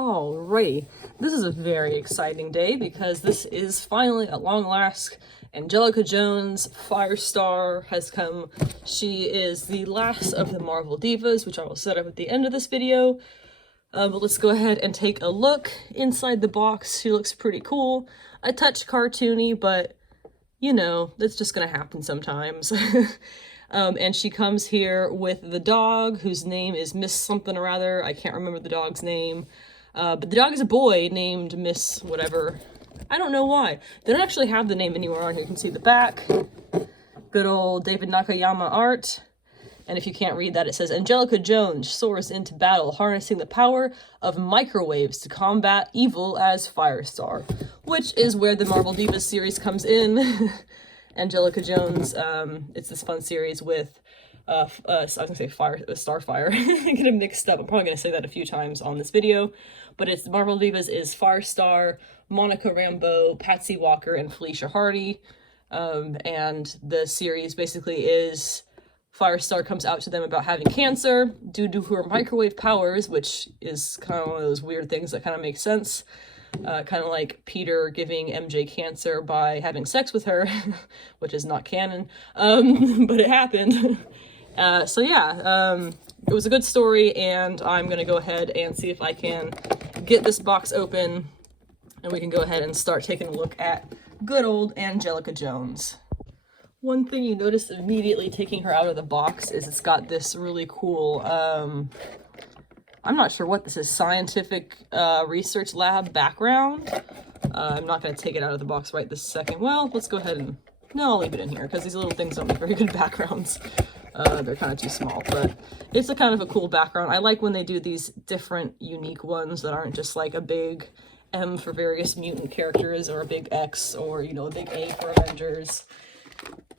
Alrighty, this is a very exciting day because this is finally, at long last, Angelica Jones, Firestar has come. She is the last of the Marvel Divas, which I will set up at the end of this video. But let's go ahead and take a look inside the box. She looks pretty cool. A touch cartoony, but you know, that's just gonna happen sometimes. And she comes here with the dog, whose name is Miss something or other. I can't remember the dog's name. But the dog is a boy named Miss whatever. I don't know why. They don't actually have the name anywhere on here. You can see the back. Good old David Nakayama art. And if you can't read that, it says, Angelica Jones soars into battle, harnessing the power of microwaves to combat evil as Firestar. Which is where the Marvel Divas series comes in. Angelica Jones, it's this fun series with I was gonna say Starfire. I get them mixed up. I'm probably gonna say that a few times on this video, but it's Marvel Divas is Firestar, Monica Rambeau, Patsy Walker, and Felicia Hardy. And the series basically is Firestar comes out to them about having cancer due to her microwave powers, which is kind of one of those weird things that kind of makes sense. Kind of like Peter giving MJ cancer by having sex with her, which is not canon, but it happened. So yeah, it was a good story, and I'm gonna go ahead and see if I can get this box open, and we can go ahead and start taking a look at good old Angelica Jones. One thing you notice immediately taking her out of the box is it's got this really cool, I'm not sure what this is, scientific research lab background. I'm not going to take it out of the box right this second. Well, let's go ahead and, no, I'll leave it in here because these little things don't make very good backgrounds. They're kind of too small, but it's a kind of a cool background. I like when they do these different, unique ones that aren't just like a big M for various mutant characters or a big X or, you know, a big A for Avengers.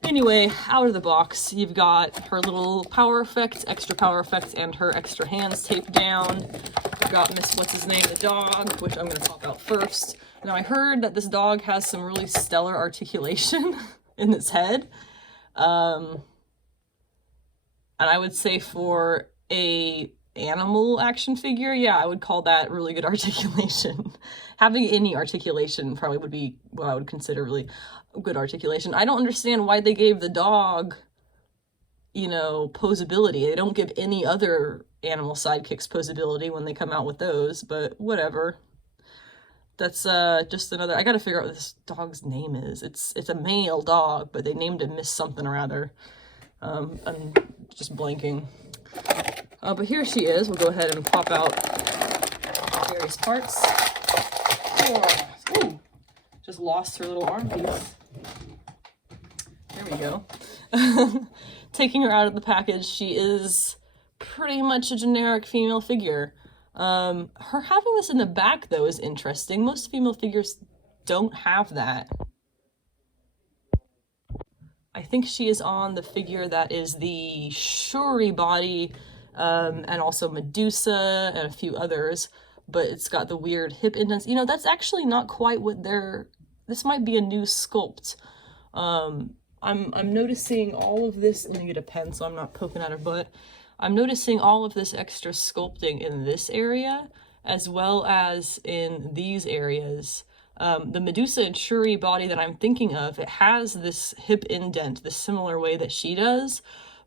Anyway, out of the box, you've got her little power effects, extra power effects, and her extra hands taped down. You've got Miss What's-His-Name, the dog, which I'm going to talk about first. Now, I heard that this dog has some really stellar articulation in its head. And I would say for a animal action figure, yeah, I would call that really good articulation. Having any articulation probably would be what I would consider really good articulation. I don't understand why they gave the dog, you know, posability. They don't give any other animal sidekicks posability when they come out with those, but whatever. That's just another, I gotta figure out what this dog's name is. It's a male dog, but they named it Miss something or other. I'm just blanking. But here she is. We'll go ahead and pop out various parts. Ooh, just lost her little arm piece. There we go. Taking her out of the package, she is pretty much a generic female figure. Her having this in the back, though, is interesting. Most female figures don't have that. I think she is on the figure that is the Shuri body, and also Medusa and a few others, but it's got the weird hip indents. You know, that's actually not quite what this might be a new sculpt. I'm noticing all of this, let me get a pen so I'm not poking at her butt. I'm noticing all of this extra sculpting in this area, as well as in these areas. The Medusa and Shuri body that I'm thinking of, it has this hip indent the similar way that she does,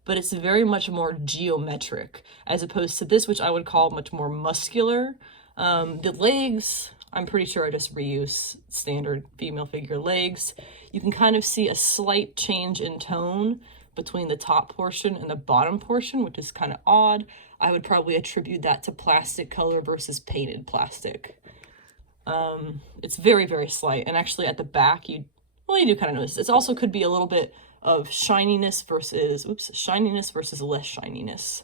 but it's very much more geometric, as opposed to this, which I would call much more muscular. The legs, I'm pretty sure I just reuse standard female figure legs. You can kind of see a slight change in tone between the top portion and the bottom portion, which is kind of odd. I would probably attribute that to plastic color versus painted plastic. It's very, very slight, and actually at the back, you do kind of notice. It also could be a little bit of shininess versus less shininess.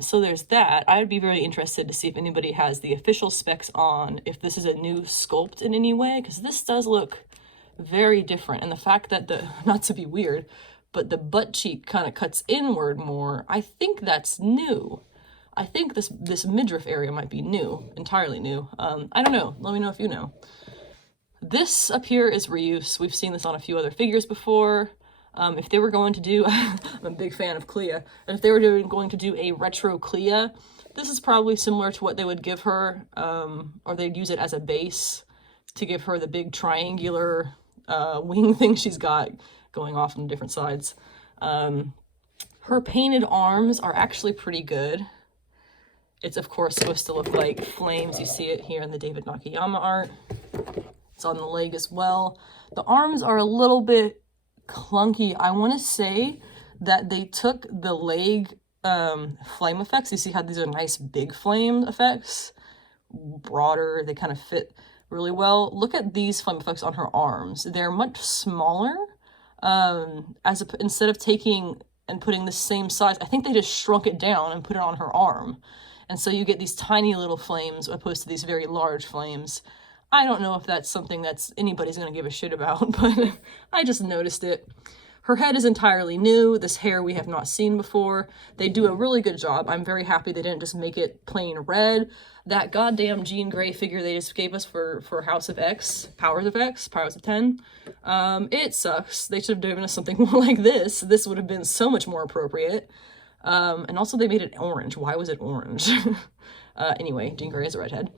So there's that. I'd be very interested to see if anybody has the official specs on if this is a new sculpt in any way, because this does look very different. And the fact that not to be weird, but the butt cheek kind of cuts inward more, I think that's new. I think this midriff area might be new, entirely new. I don't know. Let me know if you know. This up here is reuse. We've seen this on a few other figures before. If they were going to do, I'm a big fan of Clea, and if they were going to do a retro Clea, This is probably similar to what they would give her, or they'd use it as a base to give her the big triangular wing thing she's got going off on different sides. Her painted arms are actually pretty good. It's, of course, supposed to look like flames. You see it here in the David Nakayama art. It's on the leg as well. The arms are a little bit clunky. I want to say that they took the leg flame effects. You see how these are nice big flame effects? Broader, they kind of fit really well. Look at these flame effects on her arms. They're much smaller. Instead of taking and putting the same size, I think they just shrunk it down and put it on her arm. And so you get these tiny little flames opposed to these very large flames. I don't know if that's something that's anybody's going to give a shit about, but I just noticed it. Her head is entirely new. This hair we have not seen before. They do a really good job. I'm very happy they didn't just make it plain red. That goddamn Jean Grey figure they just gave us for House of X, Powers of X, Powers of 10, it sucks. They should have given us something more like this. This would have been so much more appropriate. And also they made it orange. Why was it orange? Anyway, Jean Grey is a redhead.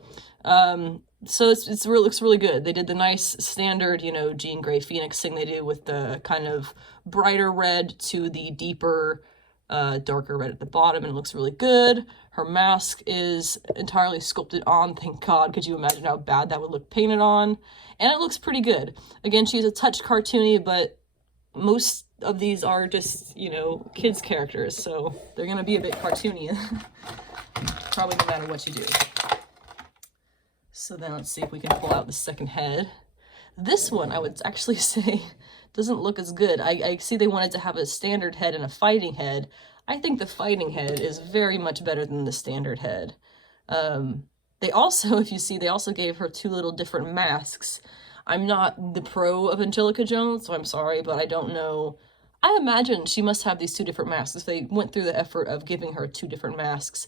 So it looks really good. They did the nice standard, you know, Jean Grey Phoenix thing they do with the kind of brighter red to the deeper, darker red at the bottom, and it looks really good. Her mask is entirely sculpted on, thank God. Could you imagine how bad that would look painted on? And it looks pretty good. Again, she's a touch cartoony, but most of these are just, you know, kids characters, so they're gonna be a bit cartoony. Probably no matter what you do. So then let's see if we can pull out the second head. This one, I would actually say, doesn't look as good. I see they wanted to have a standard head and a fighting head. I think the fighting head is very much better than the standard head. They also, if you see, they also gave her two little different masks. I'm not the pro of Angelica Jones, so I'm sorry, but I don't know. I imagine she must have these two different masks. If they went through the effort of giving her two different masks,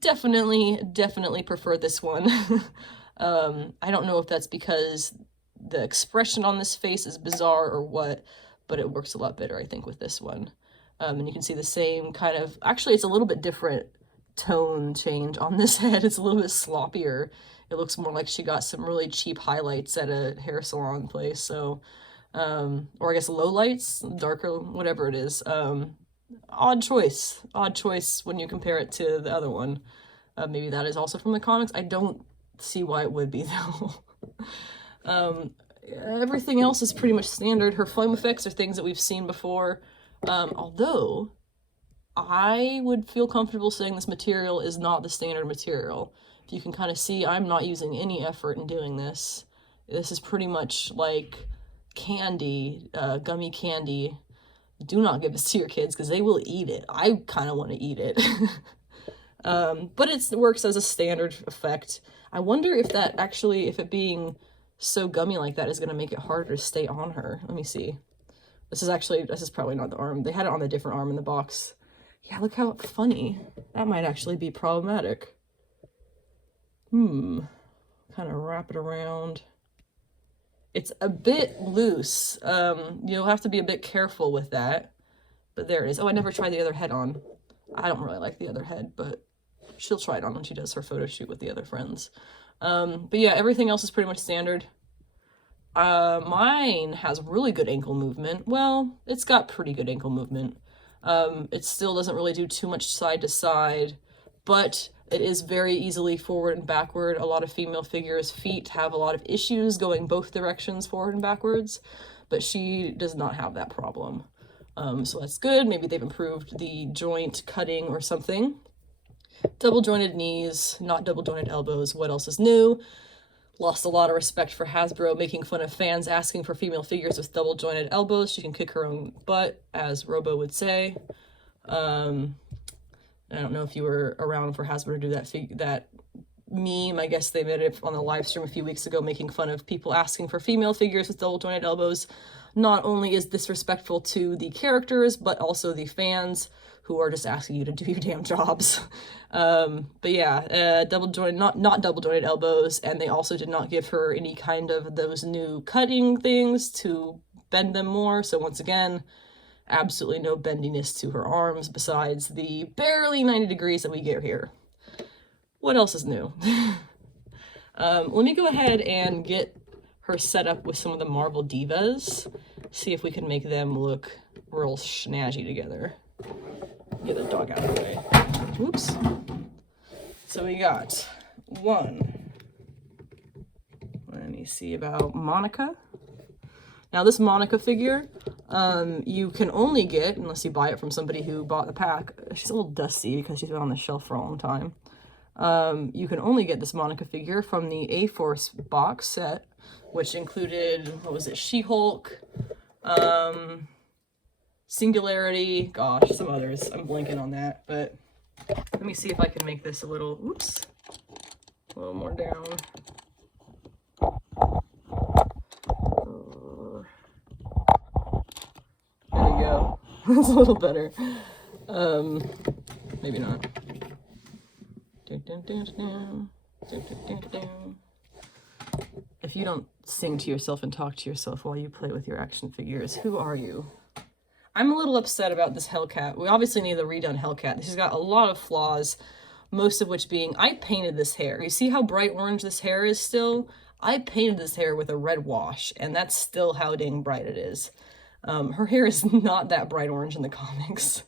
definitely prefer this one. I don't know if that's because the expression on this face is bizarre or what, but it works a lot better, I think, with this one. And you can see the same kind of, actually it's a little bit different tone change on this head. It's a little bit sloppier. It looks more like she got some really cheap highlights at a hair salon place, so, or I guess low lights, darker, whatever it is. Odd choice when you compare it to the other one. Maybe that is also from the comics. I don't see why it would be though. Everything else is pretty much standard. Her flame effects are things that we've seen before. Although I would feel comfortable saying this material is not the standard material. If you can kind of see, I'm not using any effort in doing this. This is pretty much like candy, gummy candy. Do not give this to your kids because they will eat it. I kind of want to eat it. But it works as a standard effect. I wonder if that actually, if it being so gummy like that is going to make it harder to stay on her. Let me see. This is probably not the arm. They had it on a different arm in the box. Yeah, look how funny. That might actually be problematic. Kind of wrap it around. It's a bit loose. You'll have to be a bit careful with that. But there it is. Oh, I never tried the other head on. I don't really like the other head, but she'll try it on when she does her photo shoot with the other friends. But yeah, everything else is pretty much standard. Mine has really good ankle movement. Well, it's got pretty good ankle movement. It still doesn't really do too much side to side, but it is very easily forward and backward. A lot of female figures' feet have a lot of issues going both directions, forward and backwards, but she does not have that problem. So that's good. Maybe they've improved the joint cutting or something. Double jointed knees, not double jointed elbows. What else is new? Lost a lot of respect for Hasbro making fun of fans asking for female figures with double jointed elbows. She can kick her own butt, as Robo would say. I don't know if you were around for Hasbro to do that meme. I guess they made it on the live stream a few weeks ago, making fun of people asking for female figures with double jointed elbows. Not only is disrespectful to the characters, but also the fans who are just asking you to do your damn jobs. But yeah, double jointed, not double jointed elbows, and they also did not give her any kind of those new cutting things to bend them more. So once again, absolutely no bendiness to her arms besides the barely 90 degrees that we get here. what else is new? Let me go ahead and get her set up with some of the Marvel Divas. See if we can make them look real snazzy together. Get the dog out of the way. Whoops. So we got one. Let me see about Monica. Now this Monica figure, you can only get, unless you buy it from somebody who bought the pack, she's a little dusty because she's been on the shelf for a long time. You can only get this Monica figure from the A-Force box set, which included, what was it, She-Hulk, Singularity, gosh, some others. I'm blanking on that, but let me see if I can make this a little, oops, a little more down. There we go. That's a little better. Maybe not. If you don't sing to yourself and talk to yourself while you play with your action figures, who are you? I'm a little upset about this Hellcat. We obviously need the redone Hellcat. This has got a lot of flaws, most of which being, I painted this hair. You see how bright orange this hair is still? I painted this hair with a red wash, and that's still how dang bright it is. Her hair is not that bright orange in the comics.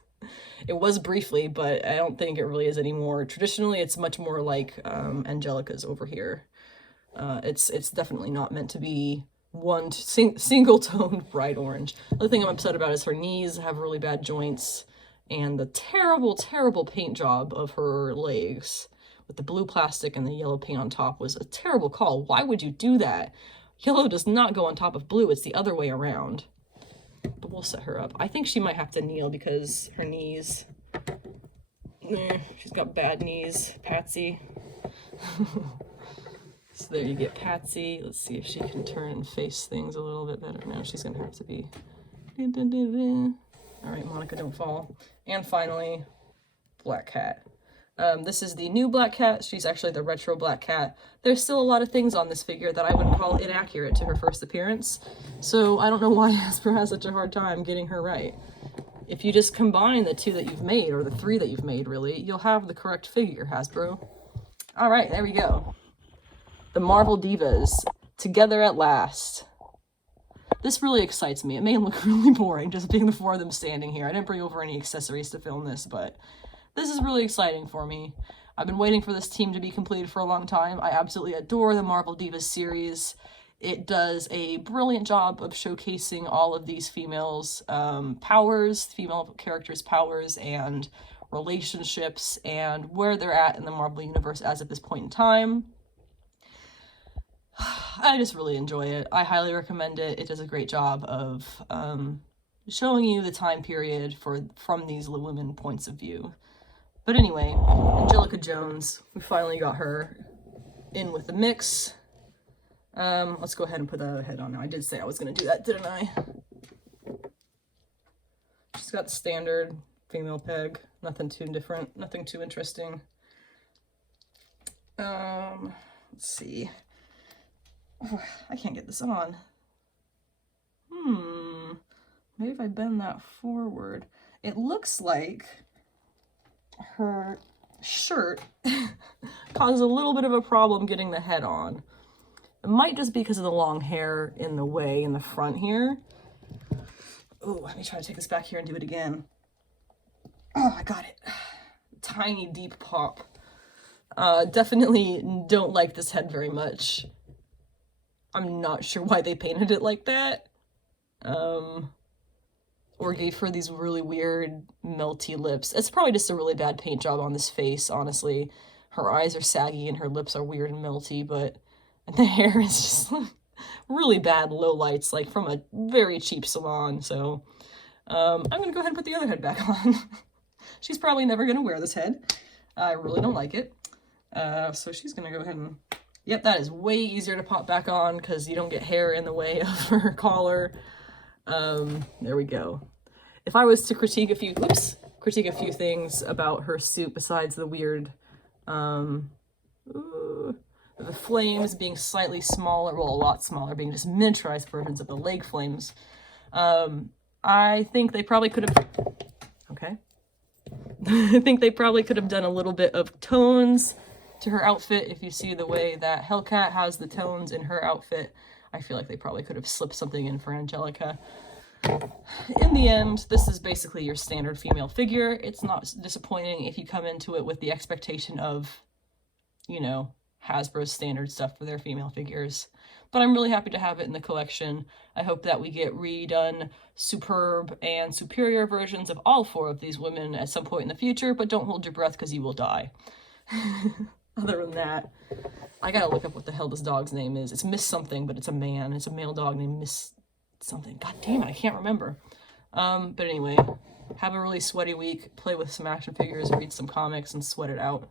It was briefly, but I don't think it really is anymore. Traditionally, it's much more like Angelica's over here. It's definitely not meant to be one single tone bright orange. The thing I'm upset about is her knees have really bad joints, and the terrible, terrible paint job of her legs with the blue plastic and the yellow paint on top was a terrible call. Why would you do that? Yellow does not go on top of blue. It's the other way around. But we'll set her up. I think she might have to kneel because her knees, she's got bad knees. Patsy. So there you get Patsy. Let's see if she can turn and face things a little bit better. Now she's gonna have to be. All right, Monica, don't fall. And finally, Black Cat. This is the new Black Cat. She's actually the retro Black Cat. There's still a lot of things on this figure that I would call inaccurate to her first appearance. So I don't know why Hasbro has such a hard time getting her right. If you just combine the two that you've made, or the three that you've made really, you'll have the correct figure, Hasbro. All right, there we go. The Marvel Divas, together at last. This really excites me. It may look really boring just being the four of them standing here. I didn't bring over any accessories to film this, but this is really exciting for me. I've been waiting for this team to be completed for a long time. I absolutely adore the Marvel Divas series. It does a brilliant job of showcasing all of these females' powers, female characters' powers and relationships, and where they're at in the Marvel Universe as of this point in time. I just really enjoy it. I highly recommend it. It does a great job of showing you the time period from these women points of view. But anyway, Angelica Jones, we finally got her in with the mix. Let's go ahead and put the head on now. I did say I was going to do that, didn't I? She's got the standard female peg. Nothing too different. Nothing too interesting. Let's see. Oh, I can't get this on. Maybe if I bend that forward. It looks like her shirt caused a little bit of a problem getting the head on. It might just be because of the long hair in the way in the front here. Oh, let me try to take this back here and do it again. Oh, I got it. Tiny, deep pop. Definitely don't like this head very much. I'm not sure why they painted it like that. Or gave her these really weird melty lips. It's probably just a really bad paint job on this face, honestly. Her eyes are saggy and her lips are weird and melty, but the hair is just really bad low lights, like from a very cheap salon. So I'm gonna go ahead and put the other head back on. She's probably never gonna wear this head. I really don't like it. So she's gonna go ahead and, yep, that is way easier to pop back on because you don't get hair in the way of her collar. There we go. If I was to critique a few things about her suit besides the weird, the flames being slightly smaller, well, a lot smaller, being just miniaturized versions of the leg flames, I think they probably could have, okay. I think they probably could have done a little bit of tones to her outfit. If you see the way that Hellcat has the tones in her outfit, I feel like they probably could have slipped something in for Angelica. In the end, this is basically your standard female figure. It's not disappointing if you come into it with the expectation of, you know, Hasbro's standard stuff for their female figures. But I'm really happy to have it in the collection. I hope that we get redone superb and superior versions of all 4 of these women at some point in the future, but don't hold your breath because you will die. Other than that, I gotta look up what the hell this dog's name is. It's Miss something, but it's a man. It's a male dog named Miss something. God damn it, I can't remember. But anyway, have a really sweaty week, play with some action figures, read some comics, and sweat it out.